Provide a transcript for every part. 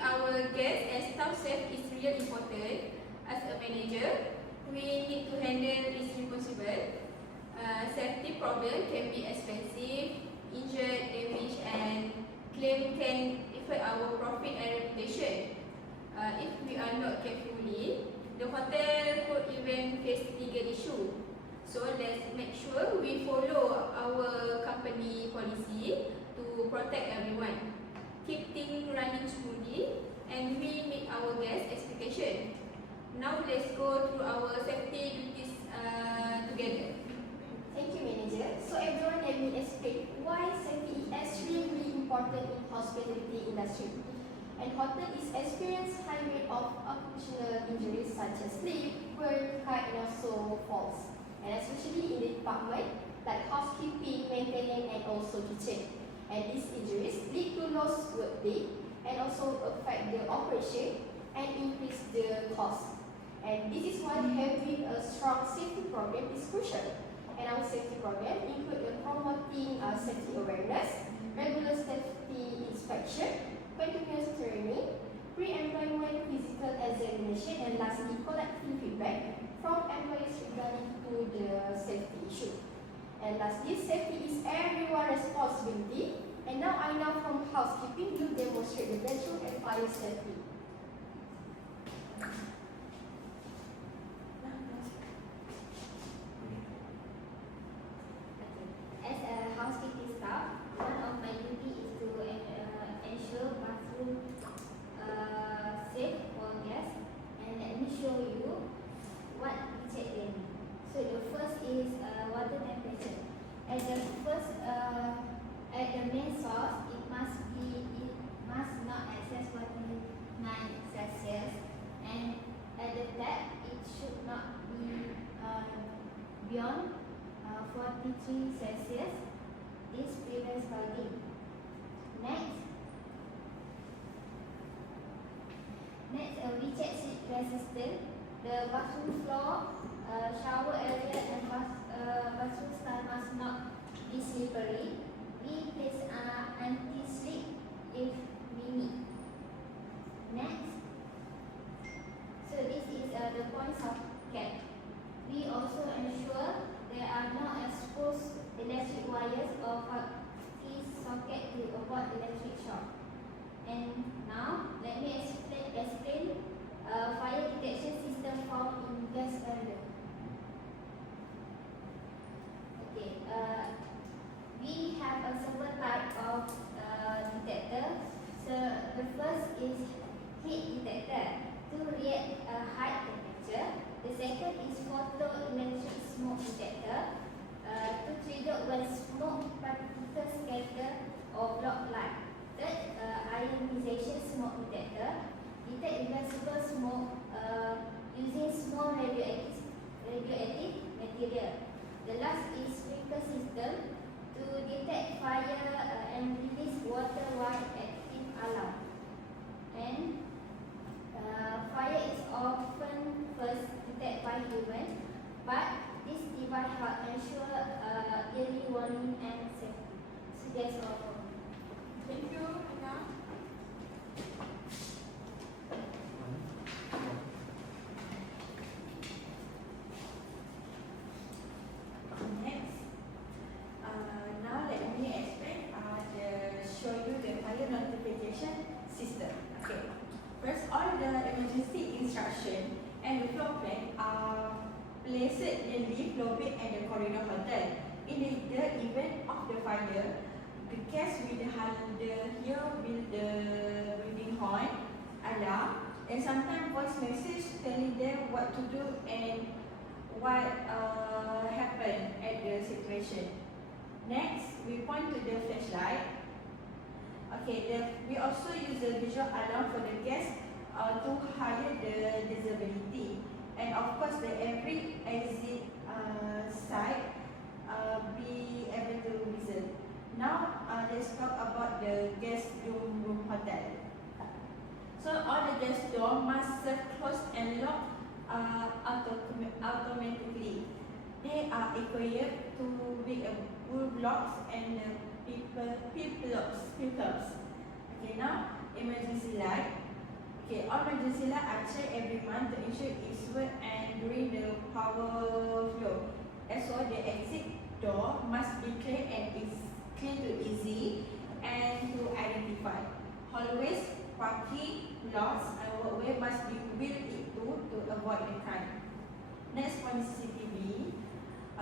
treat our guests as staff safe is really important. As a manager, we need to handle is responsible. Safety problem can be expensive, injured, damage, and claim can affect our profit and reputation. If we are not carefully, the hotel could even face legal issue. So let's make sure we follow our company policy to protect everyone, keep things running smoothly, and we meet our guest expectation. Now let's go through our safety duties together. Thank you, Manager. So everyone, let me explain why safety is extremely important in hospitality industry. And hotel is experienced high rate of occupational injuries such as slip, burn, cut, and also falls. And especially in the department like housekeeping, maintenance, and also kitchen. And these injuries lead to lost workday and also affect the operation and increase the cost. And this is why having a strong safety program is crucial. And our safety program include promoting safety awareness, regular safety inspection, continuous training, pre-employment physical examination, and lastly, collective feedback from employees regarding to the safety issue. And lastly, safety is everyone's responsibility. And now I know from housekeeping to demonstrate the bedroom and fire safety. As a housekeeping staff, one of my duty is to ensure bathroom safe for guests. And let me show you what we check them. So the first is water temperature. At the first, at the main source, it must not excess 49 Celsius, and at the tap, it should not be beyond 43 Celsius. This prevents clogging. Next, we check slip resistance. The bathroom floor, shower area, and bathroom style must not be slippery. We place anti-slip if we need. Next, so this is the points of cap. We also ensure there are no exposed electric wires or key socket to avoid electric shock. And now, let me explain fire detection system found in guest area. Okay, we have several types of detector. So the first is heat detector to react high temperature. The second is photoelectric smoke detector to trigger when smoke particles scatter or block light. Third, ionization smoke detector detect invisible smoke using small radioactive material. The last is sprinkler system to detect fire and release water while active alarm. And fire is often first detected by human, but this device help ensure early warning and safety. So that's all. Thank you, Anna. Next, now let me explain show you the fire notification system. Okay. First, all the emergency instruction and the floor plan are placed in the lift, lobby, and the corridor hotel. In the event of the fire, the guests will hear with the ringing horn, alarm, and sometimes voice message telling them what to do and what happened at the situation. Next, we point to the flashlight. Okay, we also use the visual alarm for the guests to higher the visibility, and of course the every exit side be able to visit. Now let's talk about the guest room hotel. So all the guest door must close and lock automatically. They are equipped to with bull blocks and people locks. Okay, now emergency light. Okay, all emergency light are checked every month to ensure it's smooth and during the power flow. As well, the exit door must be clear and is clear to easy and to identify. Hallways, parking lots, and walkway must be built into to avoid the crime. Next one is CCTV.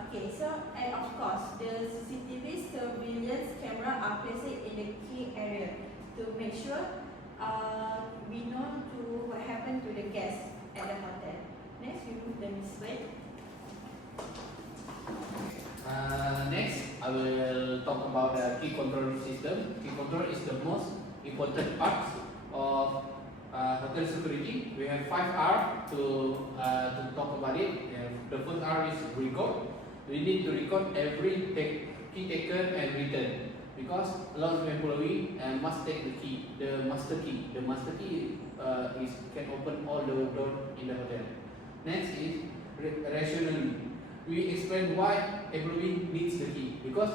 Okay, so and of course, the CCTV surveillance camera are placed in the key area to make sure we know to what happened to the guests at the hotel. Next, we move the slide. Next, I will talk about the key control system. Key control is the most important part of hotel security. We have 5 R to talk about it. The first R is record. We need to record every key taken and written because a lot of employee must take the key, the master key. The master key can open all the doors in the hotel. Next is rationally. We explain why employee needs the key because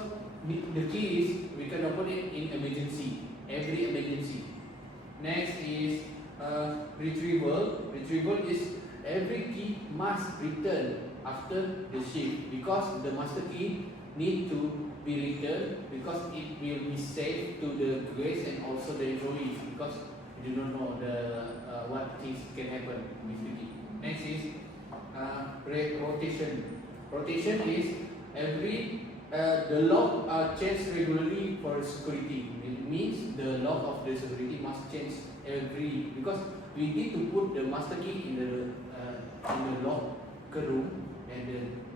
the key is we can open it in emergency, every emergency. Next is retrieval. Retrieval is every key must return after the shift because the master key need to be returned because it will be safe to the guests and also the employees because you do not know what things can happen with the key. Next is rotation. Rotation is every the lock are changed regularly for security. It means the lock of the security must change every because we need to put the master key in the locker room and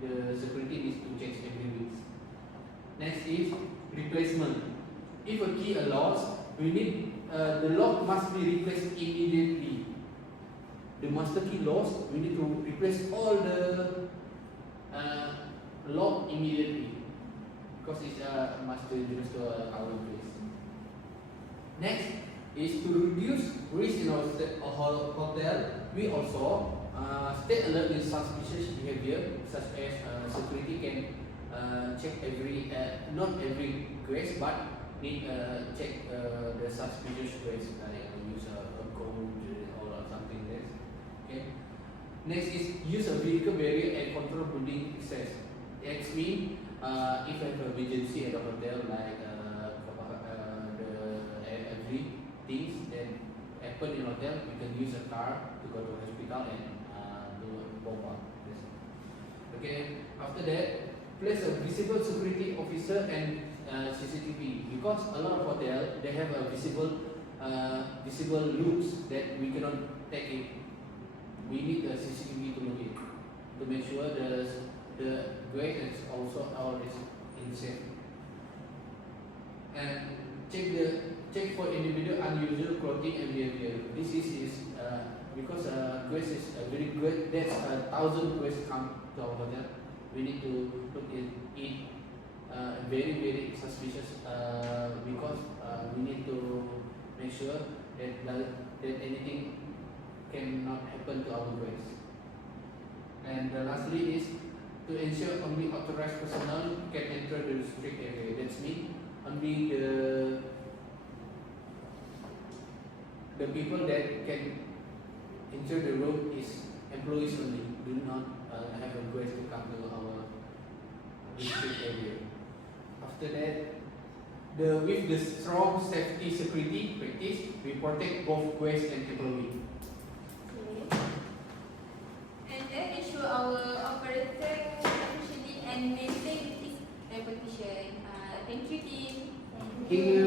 the security needs to change every week. Next is replacement. If a key is lost, we need the lock must be replaced immediately. The master key lost, we need to replace all the lock immediately because it's must introduce to our place. Next is to reduce risk in our hotel. We also stay alert with suspicious behavior such as security can check every not every guest but need check the suspicious guest like use a code or something else. Okay. Next is use a vehicle barrier and control building access. That means if I have an emergency at a hotel like every things that happen in hotel, we can use a car to go to hospital and do a bomb out. Okay. After that, place a visible security officer and CCTV because a lot of hotel they have a visible loops that we cannot take it. We need a CCTV to look it to make sure the guest is also always in safe. And check for individual unusual clothing and behavior. This is because guest is very good. That's 1,000 guests come to our hotel. We need to look at it very suspicious because we need to make sure that anything cannot happen to our guests. And lastly is to ensure only authorized personnel can enter the restricted area. That's mean only the people that can enter the room is employees only. Do not have a guest to come to our restricted area. After that, with the strong safety security practice, we protect both guests and employee. Okay. And then ensure our operator efficiently and maintain its reputation. Thank you, team. Thank you.